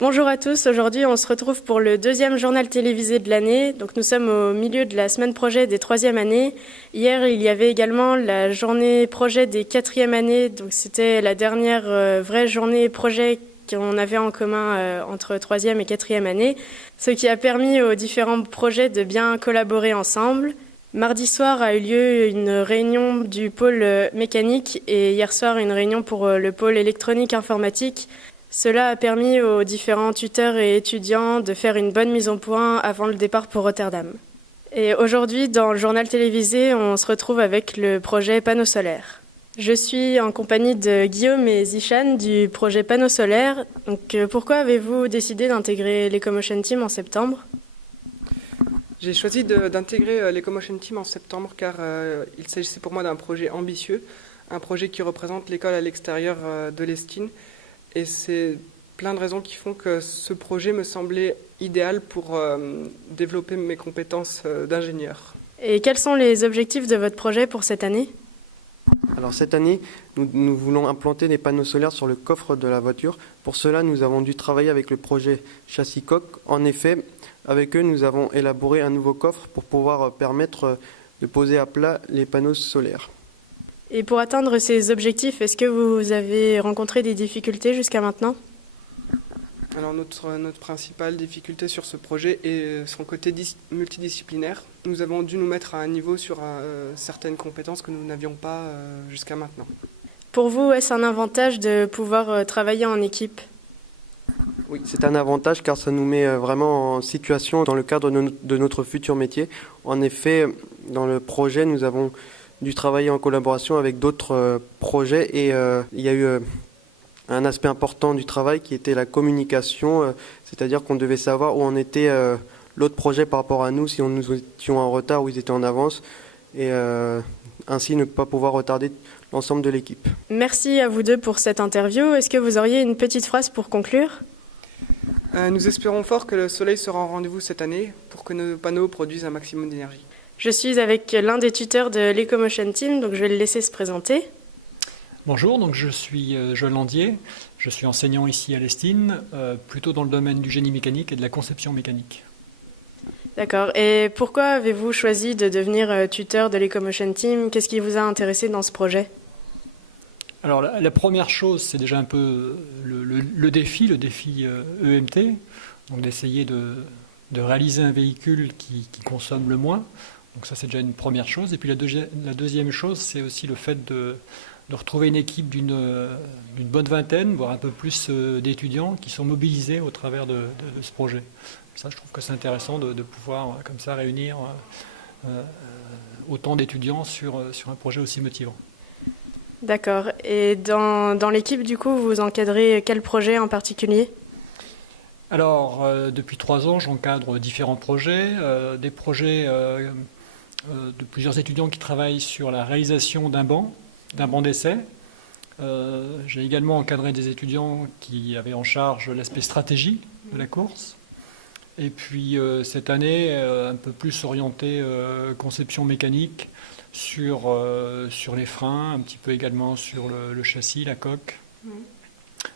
Bonjour à tous, aujourd'hui on se retrouve pour le deuxième journal télévisé de l'année. Donc nous sommes au milieu de la semaine projet des troisième années. Hier il y avait également la journée projet des quatrième années, donc c'était la dernière vraie journée projet qu'on avait en commun entre troisième et quatrième année, ce qui a permis aux différents projets de bien collaborer ensemble. Mardi soir a eu lieu une réunion du pôle mécanique et hier soir une réunion pour le pôle électronique informatique. Cela a permis aux différents tuteurs et étudiants de faire une bonne mise au point avant le départ pour Rotterdam. Et aujourd'hui, dans le journal télévisé, on se retrouve avec le projet Panneaux solaires. Je suis en compagnie de Guillaume et Zichan du projet Panneaux solaires. Donc, pourquoi avez-vous décidé d'intégrer l'Ecomotion Team en septembre ? J'ai choisi d'intégrer l'Ecomotion Team en septembre car il s'agissait pour moi d'un projet ambitieux, un projet qui représente l'école à l'extérieur de l'Estine. Et c'est plein de raisons qui font que ce projet me semblait idéal pour développer mes compétences d'ingénieur. Et quels sont les objectifs de votre projet pour cette année ? Alors cette année, nous voulons implanter des panneaux solaires sur le coffre de la voiture. Pour cela, nous avons dû travailler avec le projet Châssis Coq. En effet, avec eux, nous avons élaboré un nouveau coffre pour pouvoir permettre de poser à plat les panneaux solaires. Et pour atteindre ces objectifs, est-ce que vous avez rencontré des difficultés jusqu'à maintenant ? Alors notre principale difficulté sur ce projet est son côté multidisciplinaire. Nous avons dû nous mettre à un niveau sur certaines compétences que nous n'avions pas jusqu'à maintenant. Pour vous, est-ce un avantage de pouvoir travailler en équipe ? Oui, c'est un avantage car ça nous met vraiment en situation dans le cadre de notre futur métier. En effet, dans le projet, nous avons dû travailler en collaboration avec d'autres projets et il y a eu un aspect important du travail qui était la communication, c'est-à-dire qu'on devait savoir où en était l'autre projet par rapport à nous, si nous étions en retard ou ils étaient en avance, et ainsi ne pas pouvoir retarder l'ensemble de l'équipe. Merci à vous deux pour cette interview. Est-ce que vous auriez une petite phrase pour conclure ? Nous espérons fort que le soleil sera au rendez-vous cette année pour que nos panneaux produisent un maximum d'énergie. Je suis avec l'un des tuteurs de l'Ecomotion Team, donc je vais le laisser se présenter. Bonjour, donc je suis Joël Landier, je suis enseignant ici à l'Estine, plutôt dans le domaine du génie mécanique et de la conception mécanique. D'accord, et pourquoi avez-vous choisi de devenir tuteur de l'Ecomotion Team ? Qu'est-ce qui vous a intéressé dans ce projet ? Alors la première chose, c'est déjà un peu le défi EMT, donc d'essayer de réaliser un véhicule qui consomme le moins. Donc ça, c'est déjà une première chose. Et puis la deuxième chose, c'est aussi le fait de retrouver une équipe d'une bonne vingtaine, voire un peu plus d'étudiants qui sont mobilisés au travers de ce projet. Ça, je trouve que c'est intéressant de pouvoir, comme ça, réunir autant d'étudiants sur un projet aussi motivant. D'accord. Et dans l'équipe, du coup, vous encadrez quel projet en particulier ? Alors, depuis 3 ans, j'encadre différents projets, des projets de plusieurs étudiants qui travaillent sur la réalisation d'un banc d'essai. J'ai également encadré des étudiants qui avaient en charge l'aspect stratégie de la course. Et puis cette année, un peu plus orienté conception mécanique sur les freins, un petit peu également sur le châssis, la coque.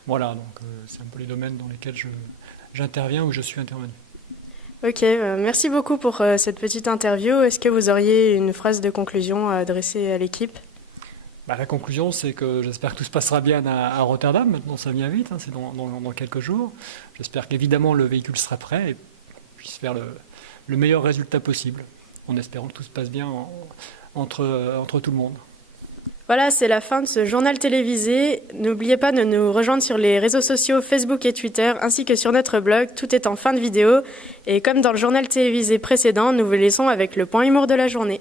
Voilà, donc c'est un peu les domaines dans lesquels j'interviens ou je suis intervenu. Ok, merci beaucoup pour cette petite interview. Est-ce que vous auriez une phrase de conclusion à adresser à l'équipe ? La conclusion, c'est que j'espère que tout se passera bien à Rotterdam. Maintenant, ça vient vite, c'est dans quelques jours. J'espère qu'évidemment le véhicule sera prêt et puisse faire le meilleur résultat possible, en espérant que tout se passe bien entre tout le monde. Voilà, c'est la fin de ce journal télévisé. N'oubliez pas de nous rejoindre sur les réseaux sociaux Facebook et Twitter, ainsi que sur notre blog. Tout est en fin de vidéo. Et comme dans le journal télévisé précédent, nous vous laissons avec le point humour de la journée.